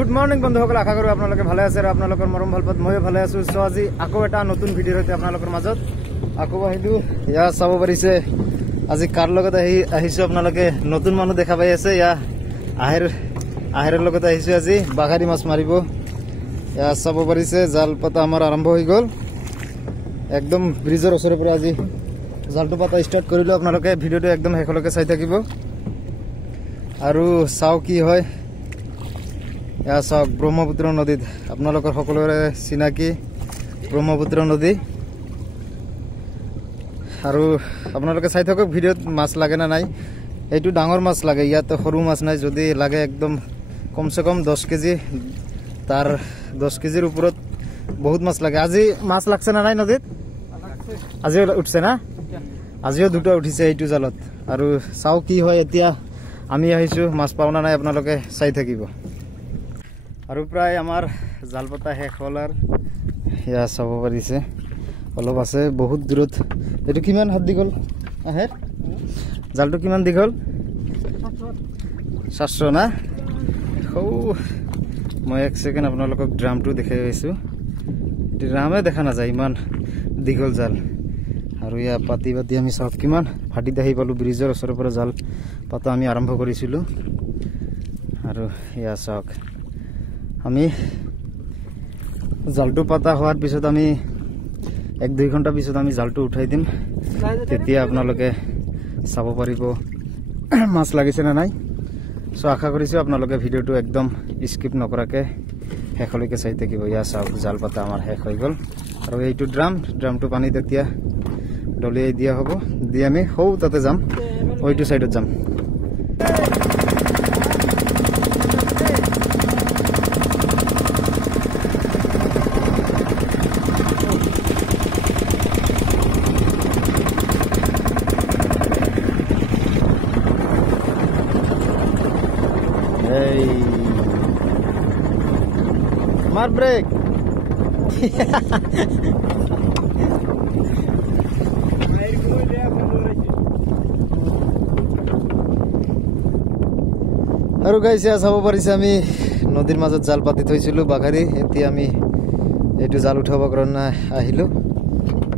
Good morning বন্ধুসকল, আশা কৰো আপোনালোকে ভালে আছে আৰু আপোনালোকৰ মৰম ভালপাত ময়ো ভালে আছো। সো আজি আকৌ এটা নতুন ভিডিঅ' সৈতে আপোনালোকৰ মাজত আকৌ আহিলো। ইয়া চাব পাৰিছে আজি কাৰ লগত আহিছো, আপোনালোকে নতুন মানুহ দেখা পাই আছে। ইয়া আহেৰৰ লগত আহিছো আজি বাঘাৰী মাছ মাৰিব। ইয়া চাব পাৰিছে জাল পাতা আমাৰ আৰম্ভ হৈ গ'ল। একদম ব্ৰিজৰ ওচৰৰ পৰা আজি জালটো পাতা ষ্টাৰ্ট কৰিলো। আপোনালোকে ভিডিঅ'টো একদম শেষলৈকে চাই থাকিব আৰু চাও কি হয়। এয়া চাওক ব্ৰহ্মপুত্ৰ নদীত আপোনালোকৰ সকলোৰে চিনাকি ব্ৰহ্মপুত্ৰ নদী। আৰু আপোনালোকে চাই থাকক ভিডিঅ'ত মাছ লাগে না নাই। এইটো ডাঙৰ মাছ লাগে, ইয়াত সৰু মাছ নাই। যদি লাগে একদম কমচে কম 10 কেজি, তাৰ 10 কেজিৰ ওপৰত বহুত মাছ লাগে। আজি মাছ লাগছে না নাই নদীত? আজিও উঠছে না? আজিও দুটা উঠিছে এইটো জালত। আৰু চাও কি হয়। এতিয়া আমি আহিছো, মাছ পাও না নাই আপোনালোকে চাই থাকিব। আৰু প্ৰায় আমাৰ জাল পতা শেষ হ'ল। আৰু সেয়া চাব পাৰিছে অলপ আছে, বহুত দূৰত। এইটো কিমান হাত দীঘল আহে? জালটো কিমান দীঘল? 700 না? মই এক ছেকেণ্ড আপোনালোকক ড্ৰামটো দেখাই আছো। ড্ৰামে দেখা নাযায়, ইমান দীঘল জাল। আৰু ইয়া পাতি পাতি আমি চাওক কিমান ফাটিত আহি পালো। ব্ৰিজৰ ওচৰৰ পৰা জাল পাতা আমি আৰম্ভ কৰিছিলো। আৰু ইয়া চাওক আমি জালটো পাতা হোৱাৰ পিছত আমি 1-2 ঘণ্টা পিছত আমি জালটো উঠাই দিম। তেতিয়া আপোনালোকে চাব পাৰিব মাছ লাগিছে না নাই। সো আশা কৰিছো আপোনালোকে ভিডিঅ'টো একদম স্কিপ নকৰাকে শেষলৈকে চাই থাকিব। ইয়া চাওক জাল পাতা আমাৰ শেষ হৈ গ'ল। আৰু এইটো ড্ৰামটো পানীত এতিয়া দলিয়াই দিয়া হ'ব। দি আমি তাতে যাম, ওইটো চাইডত যাম। মার ব্রেক। আৰু গাইছে চাব পাৰিছে আমি নদীৰ মাজত জাল পাতি থৈছিলো বাঘাৰী। এতিয়া আমি এইটো জাল উঠাব কাৰণে আহিলো।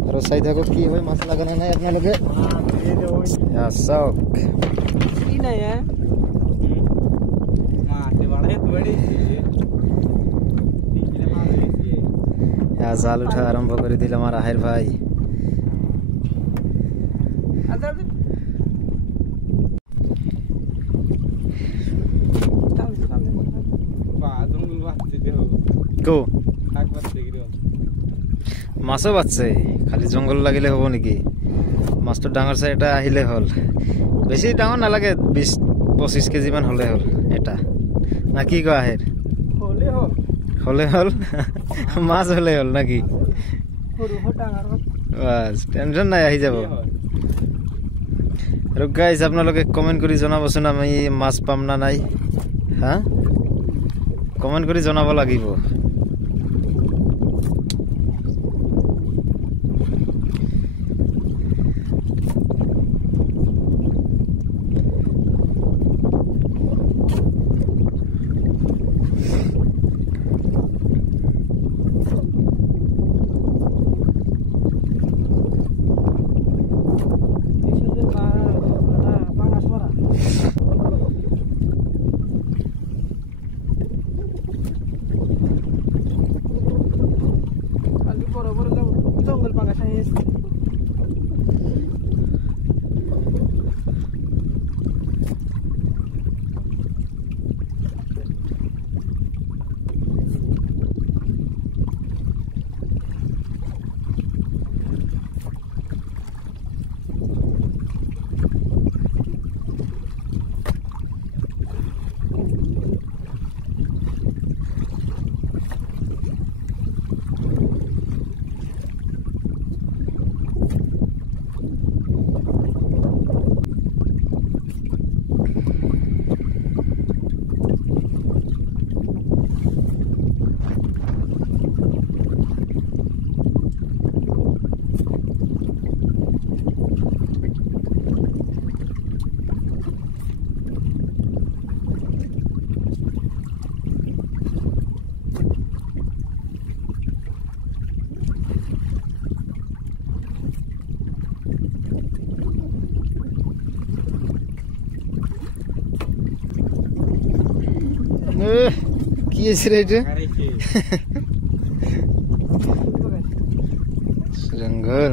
আৰু চাই থাকক কি হয়, মাছ লাগা নাই আপোনালোকে চাওক। জাল উঠা আৰম্ভ কৰি দিল আমাৰ আহেৰ ভাই। মাছও বাচ্ছে, খালি জংঘল লাগিলে হব নেকি? মাছটো ডাঙৰ চাই এটা আহিলে হল। বেছি ডাঙৰ নালাগে, 20-25 কেজি মান হলে হল এটা, না কি কয় আহেৰ? হলে হল মাছ হলে হল নাকি? বাস টেনশন নাই, আহি যাব। আৰু গাইজ আপোনালোকে কমেন্ট কৰি জনাবচোন আমি মাছ পাম না নাই। হা, কমেন্ট কৰি জনাব লাগিব। জঙ্গল পাঙ্গাস কি আছে ৰে এটা জঙ্গল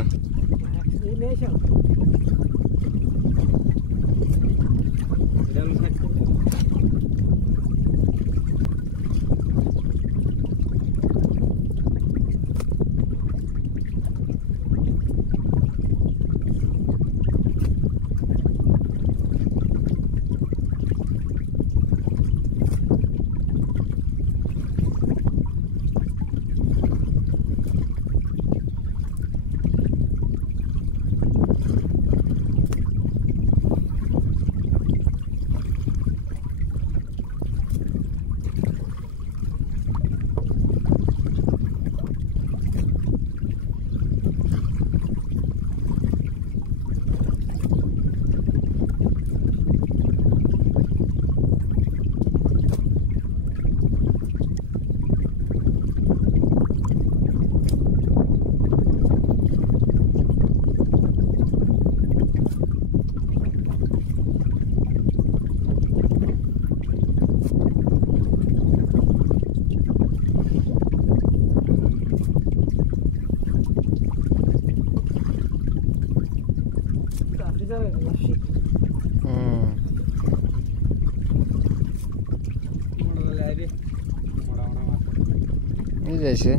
এই যাইছে